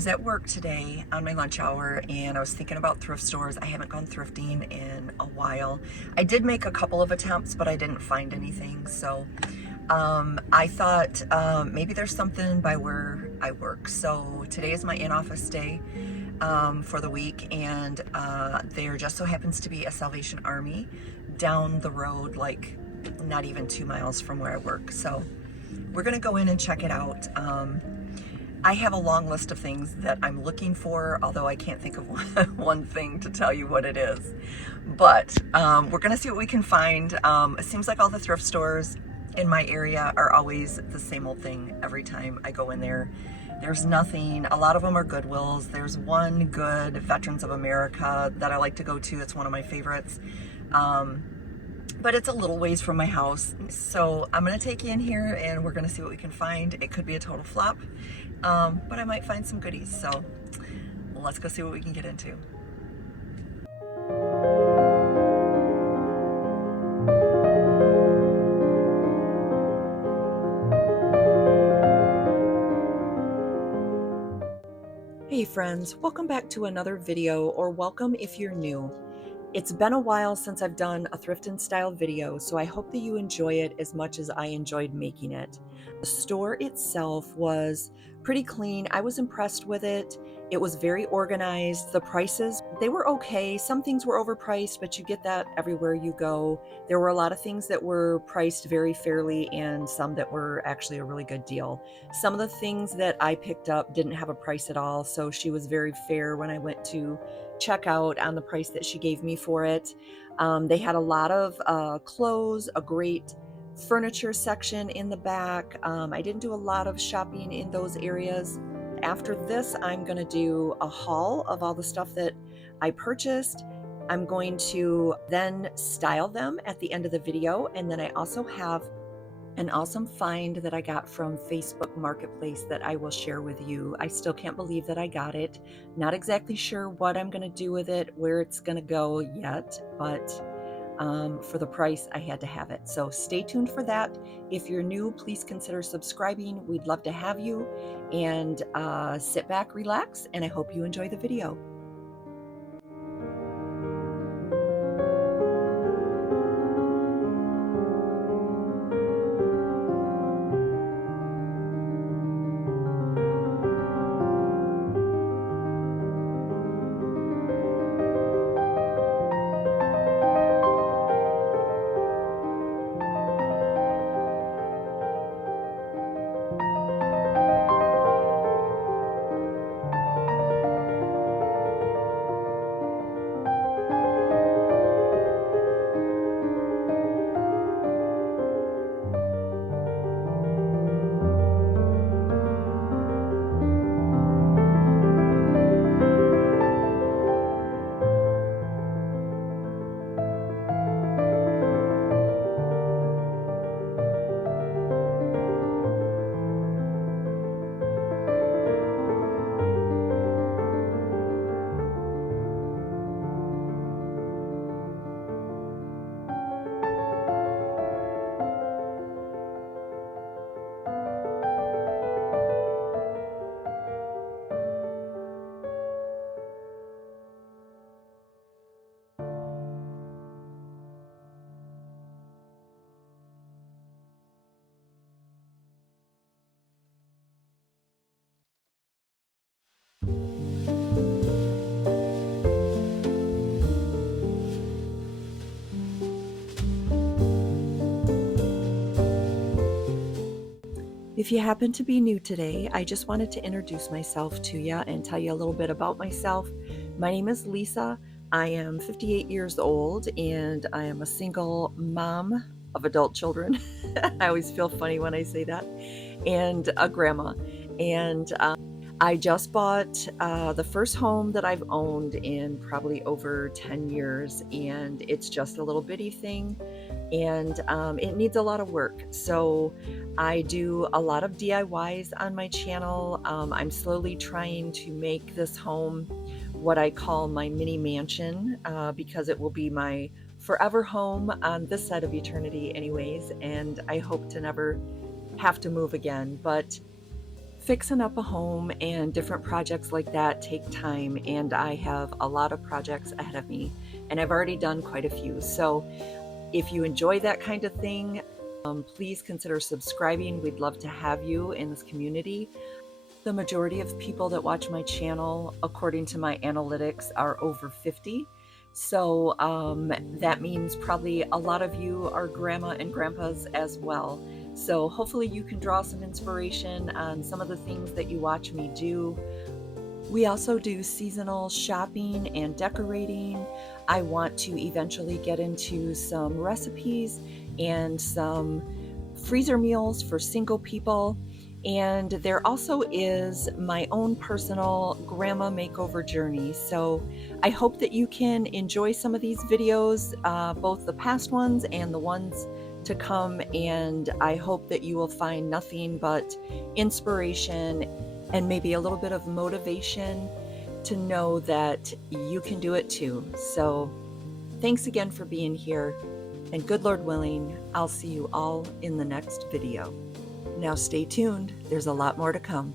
was at work today on my lunch hour and I was thinking about thrift stores. I haven't gone thrifting in a while. I did make a couple of attempts, but I didn't find anything. So I thought maybe there's something by where I work. So today is my in-office day for the week, and there just so happens to be a Salvation Army down the road, like not even 2 miles from where I work. So we're gonna go in and check it out. I have a long list of things that I'm looking for, although I can't think of one thing to tell you what it is. But we're gonna see what we can find. It seems like all the thrift stores in my area are always the same old thing every time I go in there. There's nothing. A lot of them are Goodwills. There's one good Veterans of America that I like to go to. It's one of my favorites. But it's a little ways from my house. So I'm gonna take you in here and we're gonna see what we can find. It could be a total flop, but I might find some goodies. So let's go see what we can get into. Hey friends, welcome back to another video, or welcome if you're new. It's been a while since I've done a thrift and style video, so I hope that you enjoy it as much as I enjoyed making it. The store itself was pretty clean. I was impressed with it. It was very organized. The prices, they were okay. Some things were overpriced, but you get that everywhere you go. There were a lot of things that were priced very fairly and some that were actually a really good deal. Some of the things that I picked up didn't have a price at all, so she was very fair when I went to check out on the price that she gave me for it. They had a lot of clothes, a great furniture section in the back. I didn't do a lot of shopping in those areas. After this, I'm going to do a haul of all the stuff that I purchased. I'm going to then style them at the end of the video, and then I also have an awesome find that I got from Facebook Marketplace that I will share with you. I still can't believe that I got it. Not exactly sure what I'm going to do with it, where it's going to go yet, but for the price, I had to have it. So stay tuned for that. If you're new, please consider subscribing. We'd love to have you. And sit back, relax, and I hope you enjoy the video. If you happen to be new today, I just wanted to introduce myself to you and tell you a little bit about myself. My name is Lisa. I am 58 years old and I am a single mom of adult children. I always feel funny when I say that. And a grandma. And I just bought the first home that I've owned in probably over 10 years, and it's just a little bitty thing, and it needs a lot of work. So I do a lot of DIYs on my channel. I'm slowly trying to make this home what I call my mini mansion, because it will be my forever home on this side of eternity anyways, and I hope to never have to move again. But Fixing up a home and different projects like that take time, and I have a lot of projects ahead of me, and I've already done quite a few. So if you enjoy that kind of thing, please consider subscribing. We'd love to have you in this community. The majority of people that watch my channel, according to my analytics, are over 50. So that means probably a lot of you are grandma and grandpas as well. So hopefully you can draw some inspiration on some of the things that you watch me do. We also do seasonal shopping and decorating. I want to eventually get into some recipes and some freezer meals for single people. And there also is my own personal grandma makeover journey. So I hope that you can enjoy some of these videos, both the past ones and the ones to come. And I hope that you will find nothing but inspiration and maybe a little bit of motivation to know that you can do it too. So thanks again for being here, and good Lord willing, I'll see you all in the next video. Now stay tuned, there's a lot more to come.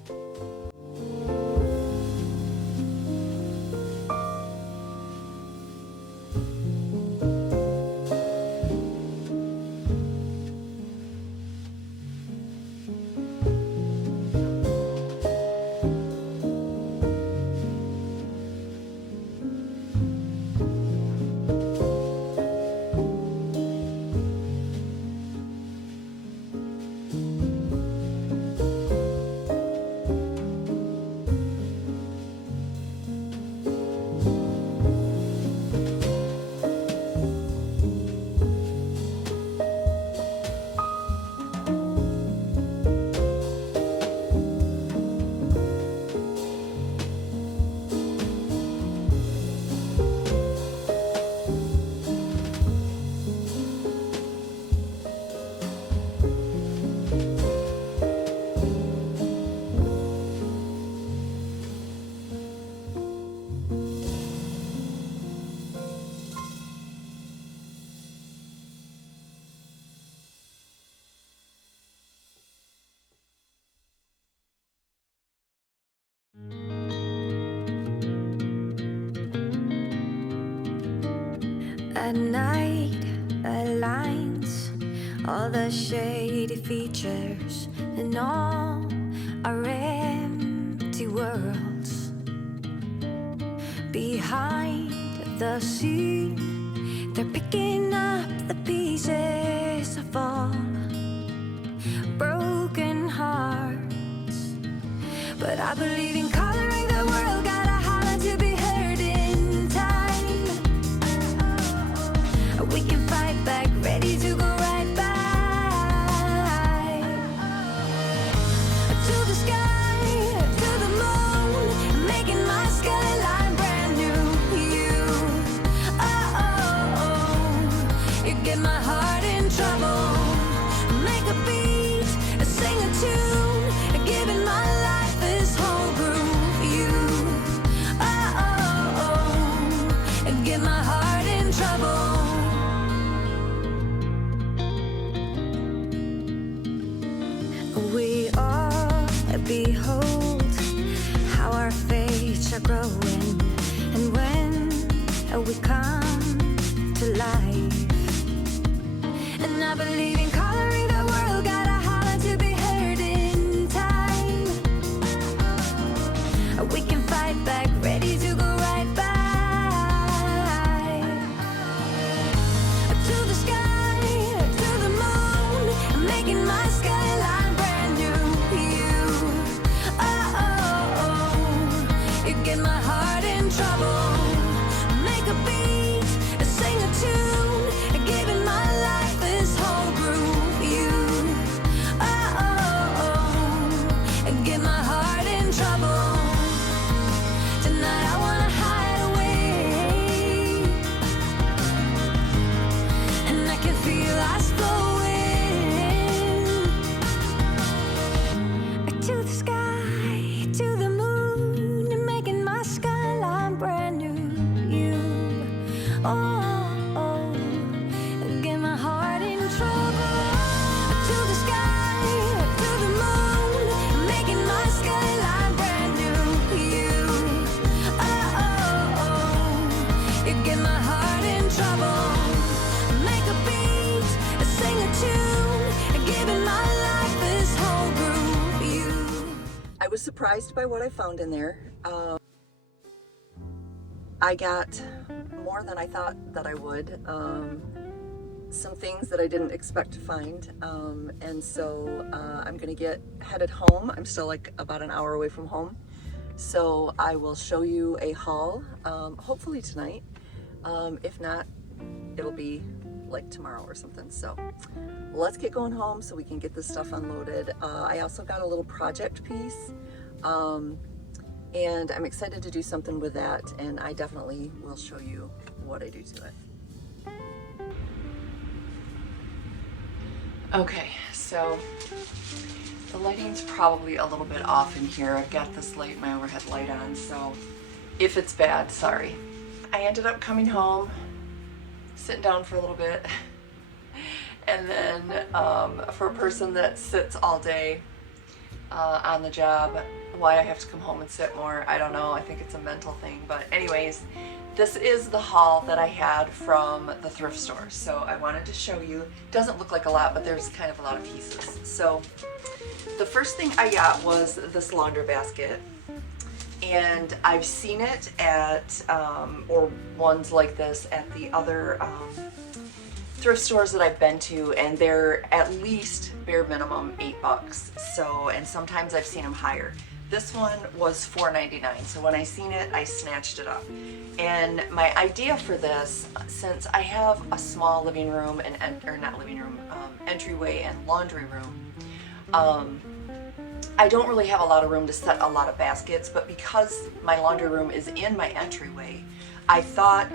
At night, aligns all the shady features in all our empty worlds. Behind the scene, they're picking up the pieces of all broken hearts. But I believe in coloring the world, gotta holler to be heard in time. We can fight back, ready to go right back to the sky, to the moon, making my skyline brand new. You, oh, oh, oh, you get my heart in trouble. Make a beat, sing a tune, giving my life this whole groove. You, oh, oh, oh, and get my heart in trouble. We all behold how our fates are growing, and when we come to life, and I believe in coloring the world, gotta holler to be heard in time. We can fight back, ready to go right back to the sky, to the moon, making my skyline brand new. You, oh, oh, oh, you get my heart in trouble. Make a beat, sing a tune, giving my life this whole groove. was surprised by what I found in there. I got more than I thought that I would. Some things that I didn't expect to find. And so I'm gonna get headed home. I'm still like about an hour away from home. So I will show you a haul, hopefully tonight. If not, it'll be like tomorrow or something. So let's get going home so we can get this stuff unloaded. I also got a little project piece, and I'm excited to do something with that, and I definitely will show you what I do to it. Okay, so the lighting's probably a little bit off in here. I've got this light, my overhead light on, so if it's bad, sorry. I ended up coming home, sitting down for a little bit, and then for a person that sits all day on the job, why I have to come home and sit more, I don't know. I think it's a mental thing, but anyways, this is the haul that I had from the thrift store. So I wanted to show you. It doesn't look like a lot, but there's kind of a lot of pieces. So the first thing I got was this laundry basket, and I've seen it at or ones like this at the other thrift stores that I've been to, and they're at least bare minimum $8. So, and sometimes I've seen them higher. This one was $4.99, so when I seen it, I snatched it up. And my idea for this, since I have a small living room or not living room, entryway and laundry room, I don't really have a lot of room to set a lot of baskets, but because my laundry room is in my entryway, I thought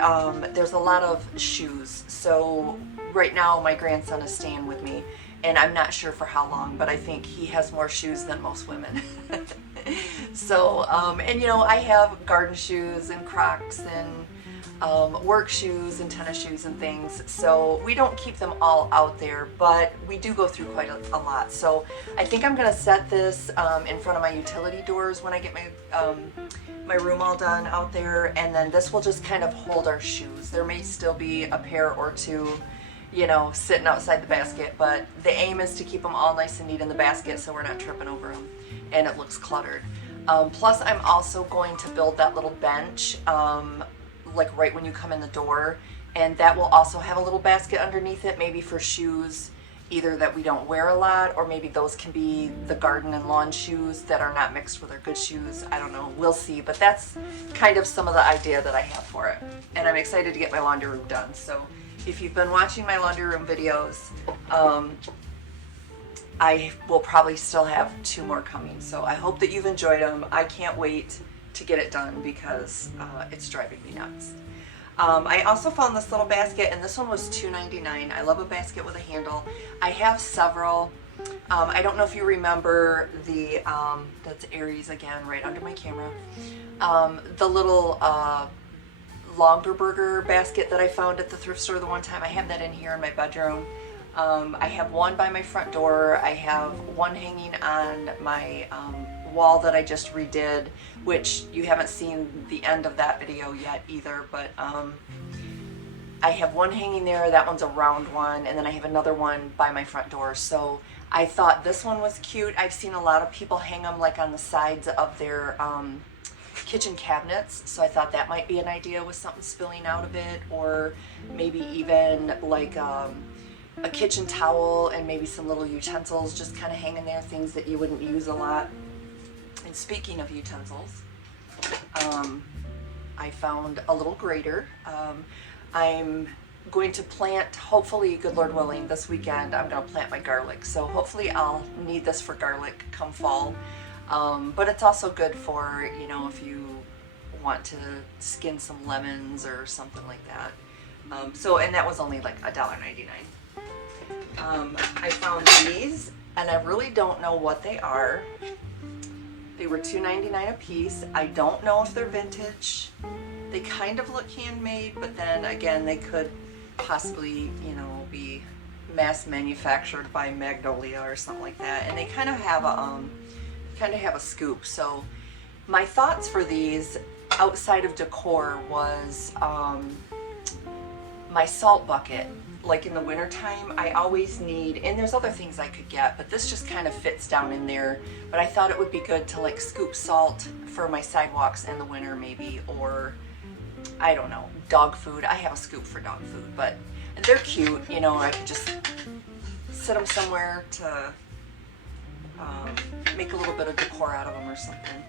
there's a lot of shoes. So right now my grandson is staying with me, and I'm not sure for how long, but I think he has more shoes than most women. So, and you know, I have garden shoes and Crocs and work shoes and tennis shoes and things. So we don't keep them all out there, but we do go through quite a lot. So I think I'm gonna set this in front of my utility doors when I get my my room all done out there, and then this will just kind of hold our shoes. There may still be a pair or two, you know, sitting outside the basket, but the aim is to keep them all nice and neat in the basket so we're not tripping over them and it looks cluttered. Plus I'm also going to build that little bench like right when you come in the door, and that will also have a little basket underneath it, maybe for shoes either that we don't wear a lot, or maybe those can be the garden and lawn shoes that are not mixed with our good shoes. I don't know, we'll see, but that's kind of some of the idea that I have for it. And I'm excited to get my laundry room done. So if you've been watching my laundry room videos, I will probably still have 2 more coming. So I hope that you've enjoyed them. I can't wait to get it done because it's driving me nuts. I also found this little basket, and this one was $2.99. I love a basket with a handle. I have several. I don't know if you remember the, that's Aries again, right under my camera. The little Longerburger basket that I found at the thrift store the one time. I have that in here in my bedroom. I have one by my front door. I have one hanging on my wall that I just redid, which you haven't seen the end of that video yet either, but I have one hanging there. That one's a round one, and then I have another one by my front door. So I thought this one was cute. I've seen a lot of people hang them like on the sides of their kitchen cabinets, so I thought that might be an idea with something spilling out of it, or maybe even like a kitchen towel and maybe some little utensils just kind of hanging there, things that you wouldn't use a lot. And speaking of utensils, I found a little grater. I'm going to plant, hopefully, good Lord willing, this weekend I'm going to plant my garlic. So hopefully I'll need this for garlic come fall. But it's also good for, you know, if you want to skin some lemons or something like that. And that was only like $1.99. I found these, and I really don't know what they are. They were $2.99 a piece. I don't know if they're vintage. They kind of look handmade, but then again, they could possibly, you know, be mass manufactured by Magnolia or something like that. And they kind of have a scoop. So my thoughts for these outside of decor was my salt bucket. like in the winter time, I always need, and there's other things I could get, but this just kind of fits down in there. But I thought it would be good to like scoop salt for my sidewalks in the winter maybe, or I don't know, dog food. I have a scoop for dog food, but they're cute, you know, I could just sit them somewhere to make a little bit of decor out of them or something.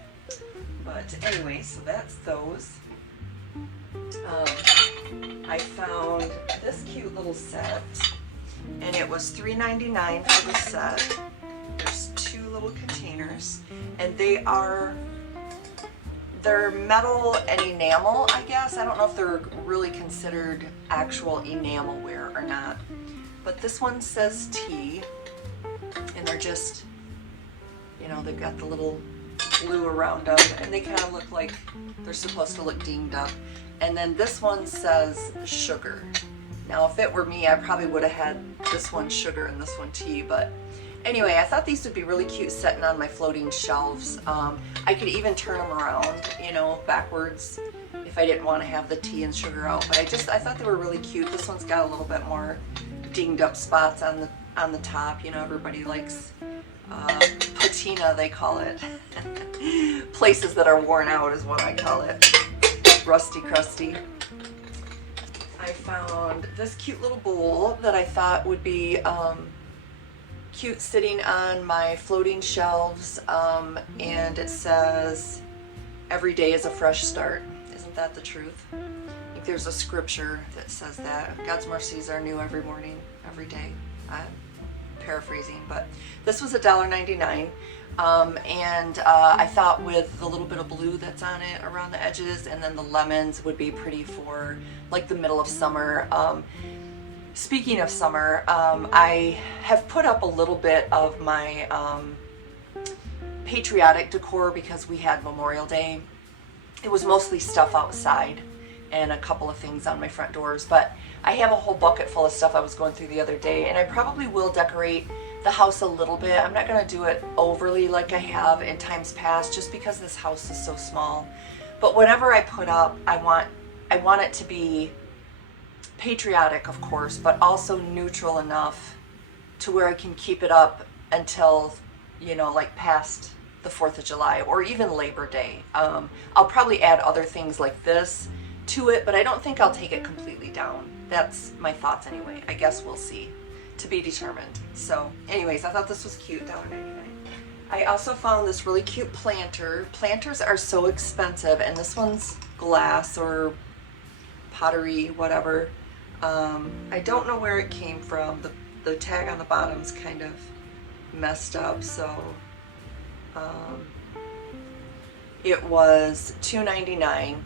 But anyway, so that's those. I found this cute little set, and it was $3.99 for the set. There's 2 little containers, and they're metal and enamel, I guess. I don't know if they're really considered actual enamel ware or not. But this one says tea, and they're just, you know, they've got the little blue around them, and they kind of look like they're supposed to look dinged up. And then this one says sugar. Now, if it were me, I probably would have had this one sugar and this one tea, but anyway, I thought these would be really cute sitting on my floating shelves. I could even turn them around, you know, backwards if I didn't want to have the tea and sugar out, but I thought they were really cute. This one's got a little bit more dinged up spots on the top. You know, everybody likes patina, they call it. Places that are worn out is what I call it. Rusty crusty. I found this cute little bowl that I thought would be cute sitting on my floating shelves, and it says every day is a fresh start. Isn't that the truth? I think there's a scripture that says that God's mercies are new every morning, every day. I'm paraphrasing, but this was $1.99. And I thought with the little bit of blue that's on it around the edges, and then the lemons would be pretty for like the middle of summer. Speaking of summer, I have put up a little bit of my patriotic decor because we had Memorial Day. It was mostly stuff outside and a couple of things on my front doors, but I have a whole bucket full of stuff I was going through the other day, and I probably will decorate the house a little bit. I'm not going to do it overly like I have in times past, just because this house is so small. But whatever I put up, I want it to be patriotic, of course, but also neutral enough to where I can keep it up until, you know, like past the 4th of July or even Labor Day. I'll probably add other things like this to it, but I don't think I'll take it completely down. That's my thoughts anyway. I guess we'll see. To be determined. So anyways, I thought this was cute, $1.99. I also found this really cute planter. Planters are so expensive, and this one's glass or pottery, whatever. I don't know where it came from. The tag on the bottom's kind of messed up, so it was $2.99.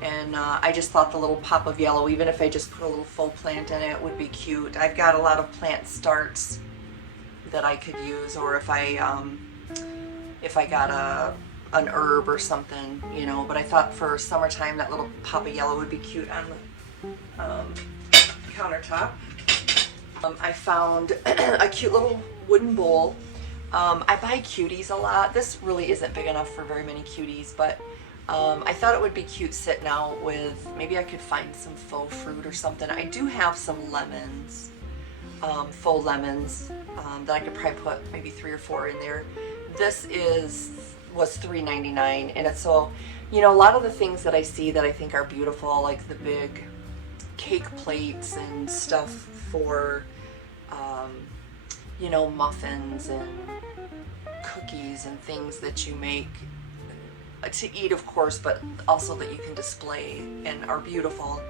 And I just thought the little pop of yellow, even if I just put a little faux plant in it, would be cute. I've got a lot of plant starts that I could use, or if I got an herb or something, you know. But I thought for summertime that little pop of yellow would be cute on the countertop. I found a cute little wooden bowl. I buy cuties a lot. This really isn't big enough for very many cuties, but I thought it would be cute sitting out with, maybe I could find some faux fruit or something. I do have some lemons, faux lemons, that I could probably put maybe 3 or 4 in there. This was $3.99, and it's so, you know, a lot of the things that I see that I think are beautiful, like the big cake plates and stuff for, you know, muffins and cookies and things that you make to eat, of course, but also that you can display and are beautiful.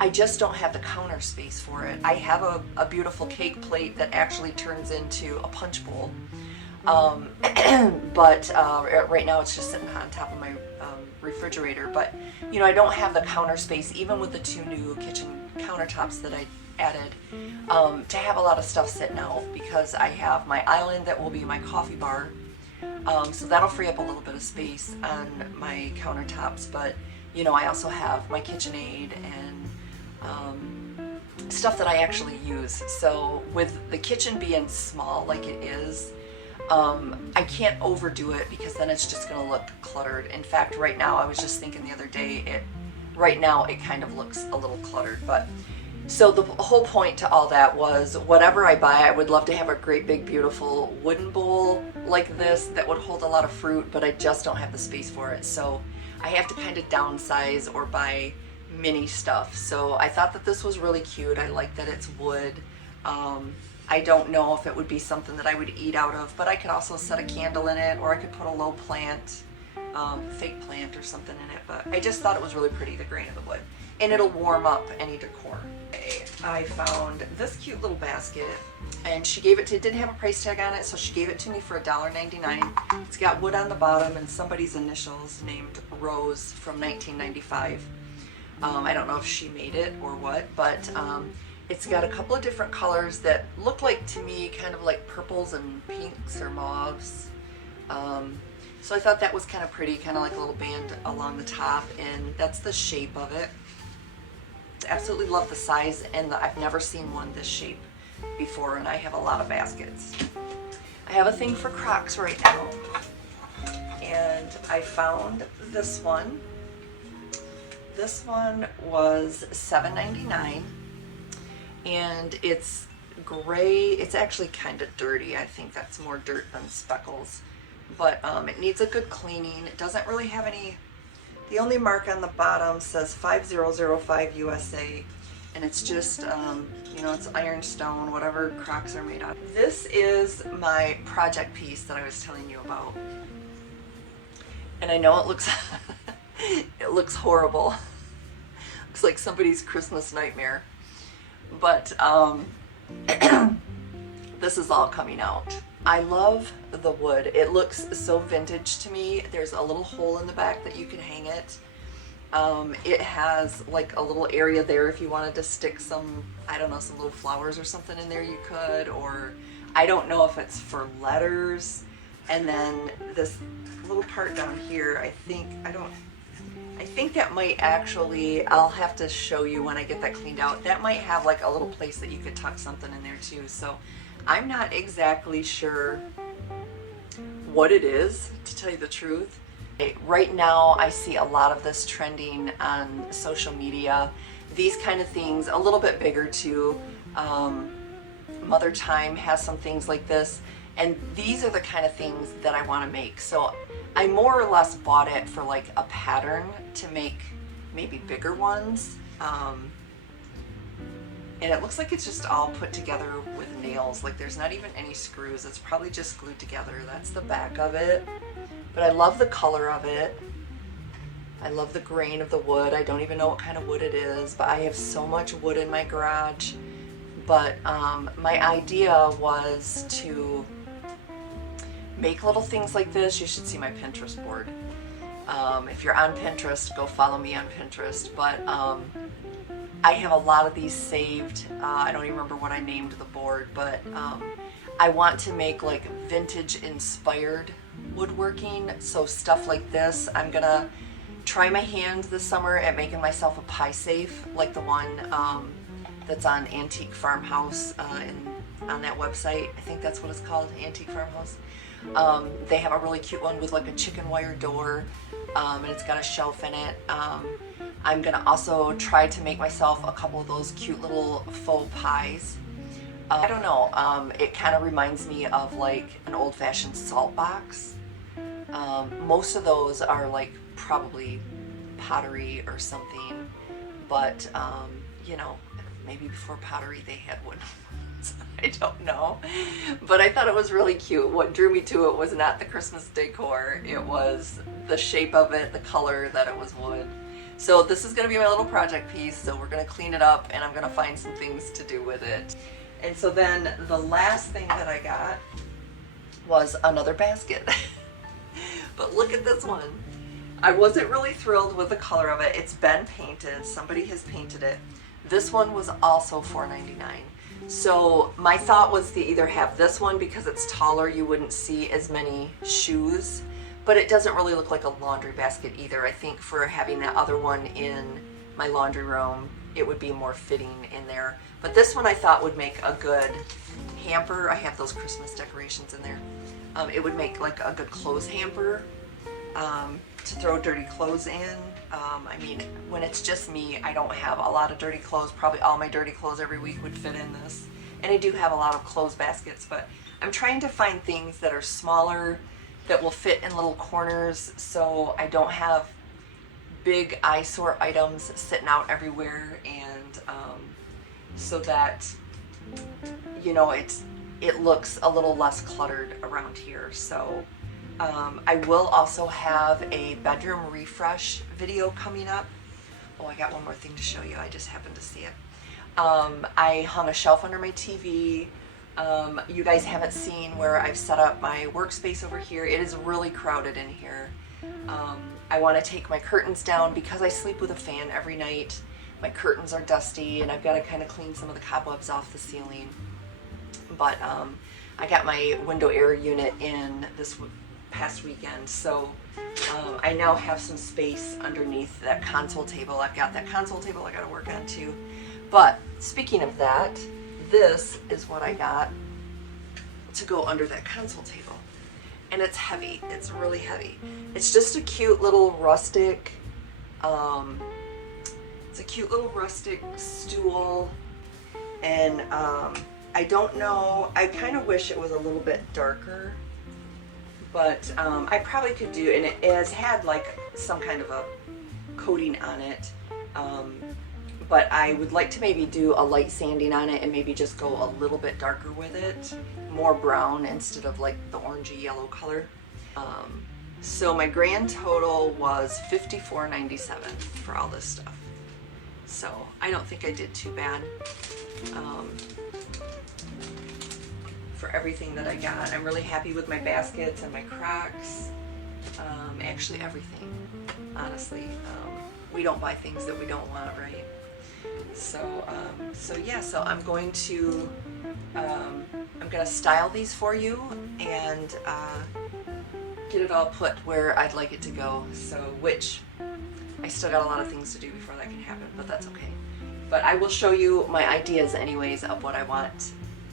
I just don't have the counter space for it. I have a beautiful cake plate that actually turns into a punch bowl, but right now it's just sitting on top of my refrigerator. But you know, I don't have the counter space, even with the 2 new kitchen countertops that I added, to have a lot of stuff sitting out, because I have my island that will be my coffee bar. So that'll free up a little bit of space on my countertops, but you know, I also have my KitchenAid and stuff that I actually use. So with the kitchen being small like it is, I can't overdo it, because then it's just going to look cluttered. In fact, right now, I was just thinking the other day, right now it kind of looks a little cluttered, but So the whole point to all that was whatever I buy, I would love to have a great big beautiful wooden bowl like this that would hold a lot of fruit, but I just don't have the space for it. So I have to kind of downsize or buy mini stuff. So I thought that this was really cute. I like that it's wood. I don't know if it would be something that I would eat out of, but I could also set a candle in it, or I could put a low plant, fake plant or something in it. But I just thought it was really pretty, the grain of the wood. And it'll warm up any decor. I found this cute little basket, and she gave it to, it didn't have a price tag on it, so she gave it to me for $1.99. It's got wood on the bottom and somebody's initials named Rose from 1995. I don't know if she made it or what, but it's got a couple of different colors that look like, to me, kind of like purples and pinks or mauves. So I thought that was kind of pretty, kind of like a little band along the top, and that's the shape of it. Absolutely love the size, and I've never seen one this shape before, and I have a lot of baskets. I have a thing for Crocs right now, and I found this one. This one was $7.99, and it's gray. It's actually kind of dirty. I think that's more dirt than speckles, but it needs a good cleaning. It doesn't really have any. The only mark on the bottom says 5005 USA, and it's just, you know, it's ironstone, whatever Crocs are made out of. This is my project piece that I was telling you about. And I know it looks, it looks horrible. Looks like somebody's Christmas nightmare. But this is all coming out. I love the wood. It looks so vintage to me. There's a little hole in the back that you can hang it. It has like a little area there if you wanted to stick some, I don't know, some little flowers or something in there, you could, or I don't know if it's for letters. And then this little part down here, I think that might actually, I'll have to show you when I get that cleaned out. That might have like a little place that you could tuck something in there too. So I'm not exactly sure what it is, to tell you the truth. Right now I see a lot of this trending on social media. These kind of things, a little bit bigger too. Mother Time has some things like this, and these are the kind of things that I want to make. So I more or less bought it for like a pattern to make maybe bigger ones. And it looks like it's just all put together with nails. Like there's not even any screws. It's probably just glued together. That's the back of it. But I love the color of it. I love the grain of the wood. I don't even know what kind of wood it is, but I have so much wood in my garage. But my idea was to make little things like this. You should see my Pinterest board. If you're on Pinterest, go follow me on Pinterest. But I have a lot of these saved. I don't even remember what I named the board, but I want to make like vintage inspired woodworking. So stuff like this. I'm gonna try my hand this summer at making myself a pie safe, like the one that's on Antique Farmhouse on that website. I think that's what it's called, Antique Farmhouse. They have a really cute one with like a chicken wire door, and it's got a shelf in it. I'm gonna also try to make myself a couple of those cute little faux pies. I don't know, it kind of reminds me of like an old-fashioned salt box. Most of those are like probably pottery or something, but you know, maybe before pottery they had wooden ones. I don't know, but I thought it was really cute. What drew me to it was not the Christmas decor, it was the shape of it, the color, that it was wood. So this is going to be my little project piece, so we're going to clean it up and I'm going to find some things to do with it. And so then the last thing that I got was another basket. But look at this one. I wasn't really thrilled with the color of it. It's been painted. Somebody has painted it. This one was also $4.99. So my thought was to either have this one because it's taller, you wouldn't see as many shoes, but it doesn't really look like a laundry basket either. I think for having that other one in my laundry room, it would be more fitting in there. But this one I thought would make a good hamper. I have those Christmas decorations in there. It would make like a good clothes hamper to throw dirty clothes in. I mean, when it's just me, I don't have a lot of dirty clothes. Probably all my dirty clothes every week would fit in this. And I do have a lot of clothes baskets, but I'm trying to find things that are smaller, that will fit in little corners, so I don't have big eyesore items sitting out everywhere, and so that, you know, it looks a little less cluttered around here. So I will also have a bedroom refresh video coming up. Oh, I got one more thing to show you. I just happened to see it. I hung a shelf under my TV. You guys haven't seen where I've set up my workspace over here. It is really crowded in here. I want to take my curtains down because I sleep with a fan every night. My curtains are dusty and I've got to kind of clean some of the cobwebs off the ceiling. But I got my window air unit in this past weekend, so I now have some space underneath that console table. I've got that console table I got to work on too. But speaking of that, this is what I got to go under that console table. And it's heavy. It's really heavy. It's just a cute little rustic, it's a cute little rustic stool. And I don't know, I kind of wish it was a little bit darker, but I probably could do, and it has had like some kind of a coating on it. But I would like to maybe do a light sanding on it and maybe just go a little bit darker with it, more brown instead of like the orangey yellow color. So my grand total was $54.97 for all this stuff. So I don't think I did too bad for everything that I got. I'm really happy with my baskets and my Crocs. Actually everything, honestly. We don't buy things that we don't want, right? So yeah, so I'm going to style these for you and get it all put where I'd like it to go. So, which I still got a lot of things to do before that can happen, but that's okay. But I will show you my ideas anyways of what I want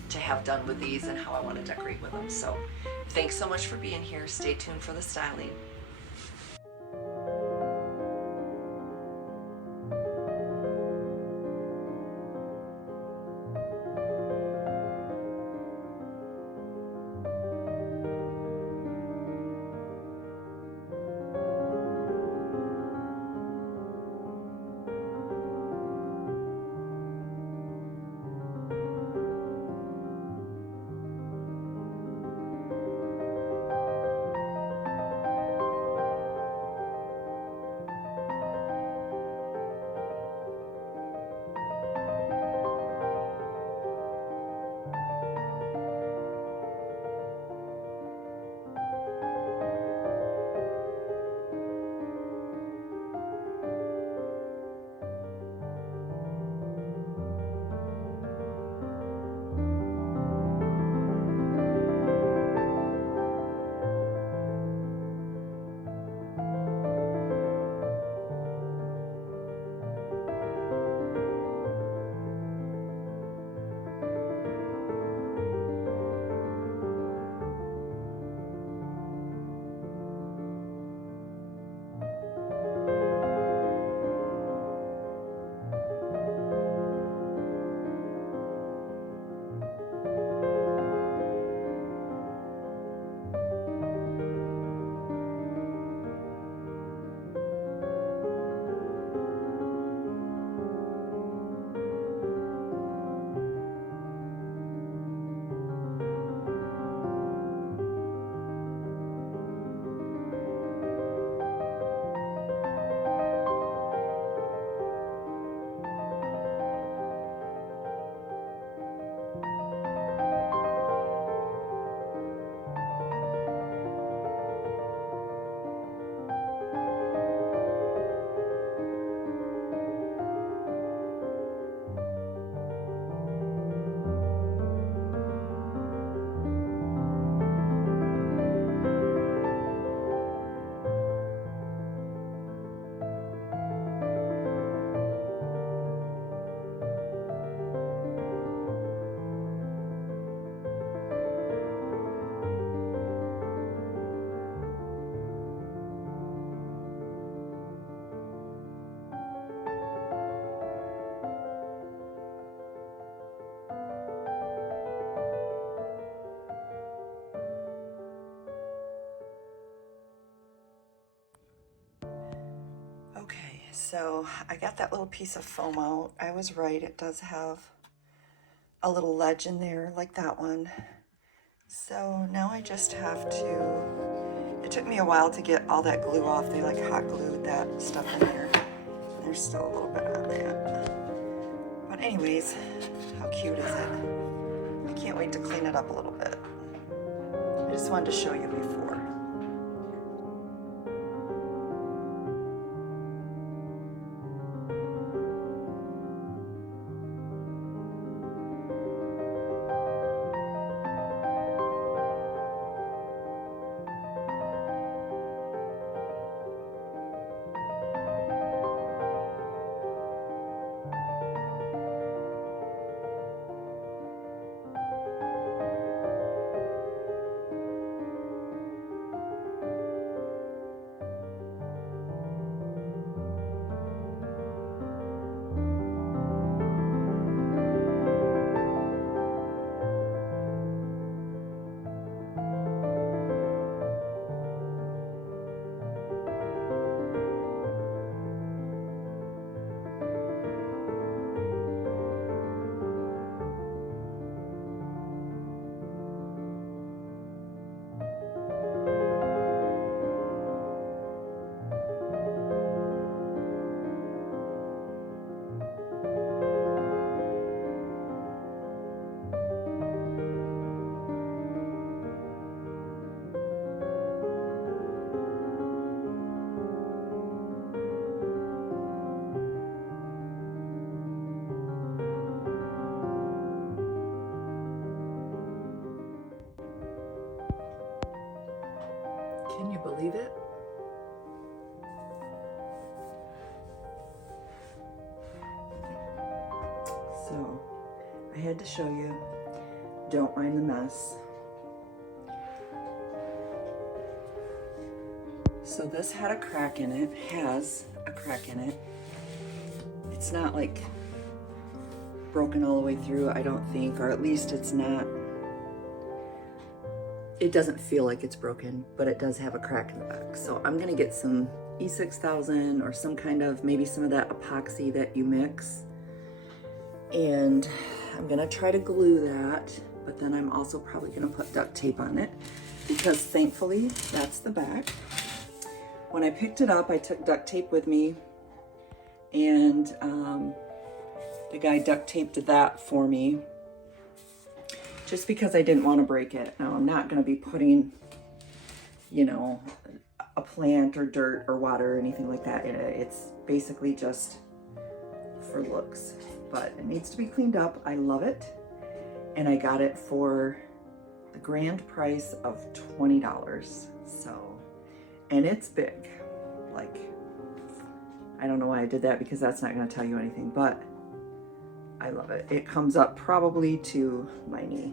to have done with these and how I want to decorate with them. So thanks so much for being here. Stay tuned for the styling. So I got that little piece of foam out. I was right, it does have a little ledge in there like that one. So now I just have to, it took me a while to get all that glue off. They like hot glued that stuff in there. There's still a little bit on that. But anyways, how cute is it? I can't wait to clean it up a little bit. I just wanted to show you before. Can you believe it? So, I had to show you, don't mind the mess. So this had a crack in it, has a crack in it. It's not like broken all the way through, I don't think, or at least it's not, it doesn't feel like it's broken, but it does have a crack in the back. So I'm gonna get some E6000 or some kind of, maybe some of that epoxy that you mix. And I'm gonna try to glue that, but then I'm also probably gonna put duct tape on it because thankfully that's the back. When I picked it up, I took duct tape with me, and the guy duct taped that for me just because I didn't want to break it. Now I'm not going to be putting, you know, a plant or dirt or water or anything like that in it. It's basically just for looks, but it needs to be cleaned up. I love it, and I got it for the grand price of $20. So, and it's big. Like, I don't know why I did that because that's not going to tell you anything, but I love it. It comes up probably to my knee.